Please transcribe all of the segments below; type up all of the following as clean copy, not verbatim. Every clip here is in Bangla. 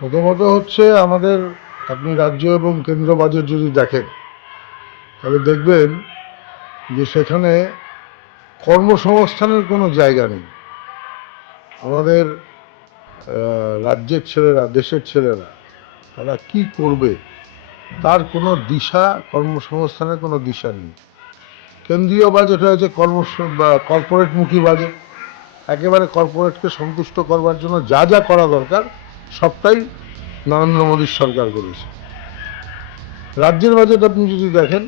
প্রথমত হচ্ছে আমাদের, আপনি রাজ্য এবং কেন্দ্র বাজেট যদি দেখেন তাহলে দেখবেন যে সেখানে কর্মসংস্থানের কোনো জায়গা নেই। আমাদের রাজ্যের ছেলেরা, দেশের ছেলেরা, তারা কি করবে তার কোনো দিশা, কর্মসংস্থানের কোনো দিশা নেই। কেন্দ্রীয় বাজেট হয়েছে কর্পোরেটমুখী বাজেট। একেবারে কর্পোরেটকে সন্তুষ্ট করবার জন্য যা যা করা দরকার সবটাই নরেন্দ্র মোদীর সরকার করেছে। রাজ্যের বাজেট আপনি যদি দেখেন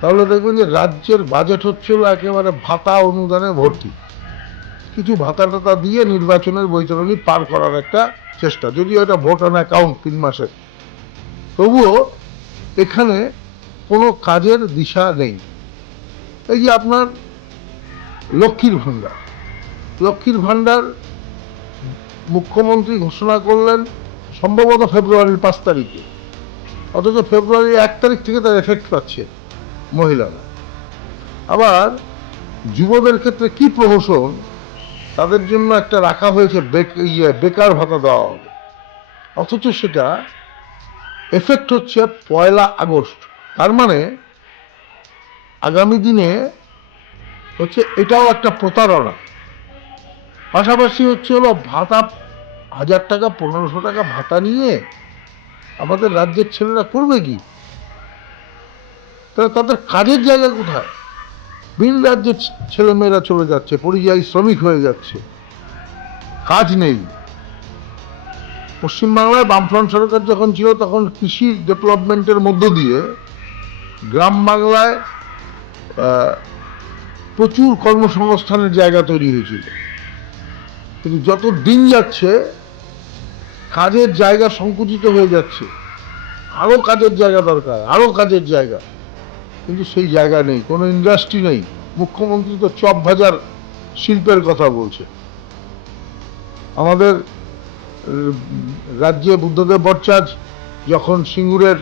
তাহলে দেখবেন যে রাজ্যের বাজেট হচ্ছিল একেবারে ভাতা অনুদানে ভর্তি। কিছু ভাতা টাতা দিয়ে নির্বাচনের বৈতরণী পার করার একটা চেষ্টা, যদিও এটা ভোট অন অ্যাকাউন্ট 3 মাসের, তবুও এখানে কোনো কাজের দিশা নেই। এই যে আপনার লক্ষ্মীর ভাণ্ডার, লক্ষ্মীর ভাণ্ডার মুখ্যমন্ত্রী ঘোষণা করলেন সম্ভবত ফেব্রুয়ারির 5 তারিখে, অথচ ফেব্রুয়ারির 1 তারিখ থেকে তার এফেক্ট পাচ্ছে মহিলারা। আবার যুবদের ক্ষেত্রে কি প্রহসন, তাদের জন্য একটা রাখা হয়েছে বেকার ভাতা দেওয়া হবে, অথচ সেটা এফেক্ট হচ্ছে 1 আগস্ট। তার মানে আগামী দিনে হচ্ছে এটাও একটা প্রতারণা। পাশাপাশি হচ্ছে হলো ভাতা, 1000 টাকা 1500 টাকা ভাতা নিয়ে আমাদের রাজ্যের ছেলেরা করবে কি? তাহলে তাদের কাজের জায়গা কোথায়? ভিন রাজ্যের ছেলেমেয়েরা চলে যাচ্ছে, পরিযায়ী শ্রমিক হয়ে যাচ্ছে, কাজ নেই। পশ্চিমবাংলায় বামফ্রন্ট সরকার যখন ছিল তখন কৃষি ডেভেলপমেন্টের মধ্য দিয়ে গ্রাম বাংলায় প্রচুর কর্মসংস্থানের জায়গা তৈরি হয়েছিল। কিন্তু যত দিন যাচ্ছে কাজের জায়গা সংকুচিত হয়ে যাচ্ছে। আরও কাজের জায়গা দরকার, আরও কাজের জায়গা, কিন্তু সেই জায়গা নেই, কোনো ইন্ডাস্ট্রি নেই। মুখ্যমন্ত্রী তো চপ ভাজার শিল্পের কথা বলছে। আমাদের রাজ্যে বুদ্ধদেব ভট্টাচার্য যখন সিঙ্গুরের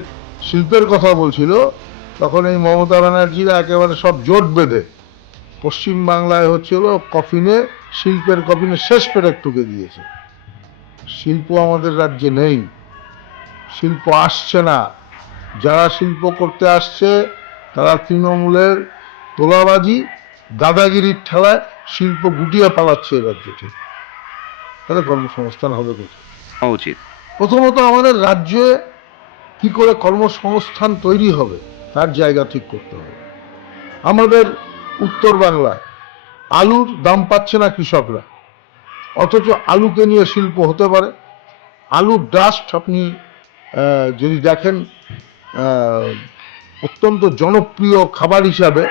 শিল্পের কথা বলছিল তখন এই মমতা ব্যানার্জিরা একেবারে সব জোট বেঁধে পশ্চিমবাংলায় হচ্ছিল কফিনে, শিল্পের কফিনে শেষ পেরেক টুকে দিয়েছে। শিল্প আমাদের রাজ্যে নেই, শিল্প আসছে না। যারা শিল্প করতে আসছে তারা তৃণমূলের তোলাবাজি, দাদাগিরির ঠেলায় শিল্প গুটিয়ে পালাচ্ছে এ রাজ্যটি। তাহলে কর্মসংস্থান হবে কোথায়? উচিত প্রথমত আমাদের রাজ্যে কি করে কর্মসংস্থান তৈরি হবে তার জায়গা ঠিক করতে হবে। আমাদের উত্তর বাংলায় আলুর দাম পাচ্ছে না কৃষকরা, অথচ আলুকে নিয়ে শিল্প হতে পারে। আলুর ডাস্ট আপনি যদি দেখেন অত্যন্ত জনপ্রিয় খাবার হিসাবে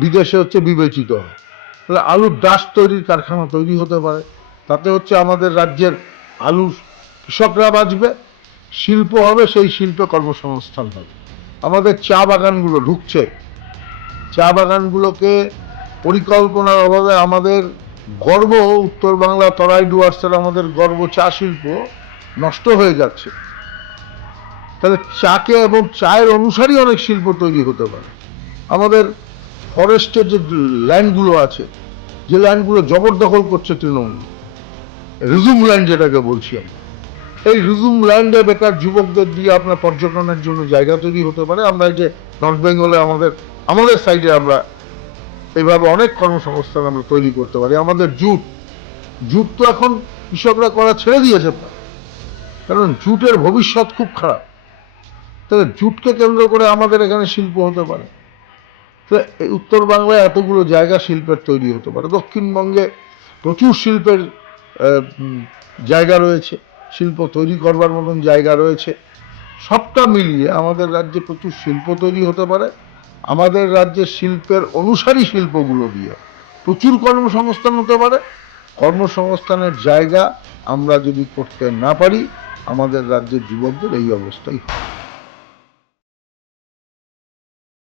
বিদেশে হচ্ছে বিবেচিত হয়। তাহলে আলুর ডাস্ট তৈরির কারখানা তৈরি হতে পারে। তাতে হচ্ছে আমাদের রাজ্যের আলুর কৃষকরা বাঁচবে, শিল্প হবে, সেই শিল্পে কর্মসংস্থান হবে। আমাদের চা বাগানগুলো ঢুকছে, চা বাগানগুলোকে পরিকল্পনার অভাবে আমাদের গর্ব, উত্তর বাংলা তরাই ডুয়ার্সের আমাদের গর্ব চা শিল্প নষ্ট হয়ে যাচ্ছে। তাহলে চাকে এবং চায়ের অনুসারী অনেক শিল্প তৈরি হতে পারে। আমাদের ফরেস্টের যে ল্যান্ডগুলো আছে, যে ল্যান্ডগুলো জবরদখল করছে তৃণমূল, রিজুম ল্যান্ড যেটাকে বলছি আমি, এই রিজুম ল্যান্ডে বেকার যুবকদের দিয়ে আপনার পর্যটনের জন্য জায়গা তৈরি হতে পারে। আমরা এই যে নর্থ বেঙ্গলে আমাদের সাইডে আমরা এইভাবে অনেক কর্মসংস্থান আমরা তৈরি করতে পারি। আমাদের জুট তো এখন কৃষকরা করা ছেড়ে দিয়েছে, কারণ জুটের ভবিষ্যৎ খুব খারাপ। তাহলে জুটকে কেন্দ্র করে আমাদের এখানে শিল্প হতে পারে। তো এই উত্তর বাংলায় এতগুলো জায়গা শিল্পের তৈরি হতে পারে। দক্ষিণবঙ্গে প্রচুর শিল্পের জায়গা রয়েছে, শিল্প তৈরি করবার মতন জায়গা রয়েছে। সবটা মিলিয়ে আমাদের রাজ্যে প্রচুর শিল্প তৈরি হতে পারে। আমাদের রাজ্যের শিল্পের অনুসারী শিল্পগুলো দিয়ে প্রচুর কর্মসংস্থান হতে পারে। কর্মসংস্থানের জায়গা আমরা যদি করতে না পারি আমাদের রাজ্যের যুবকদের এই অবস্থাই হয়।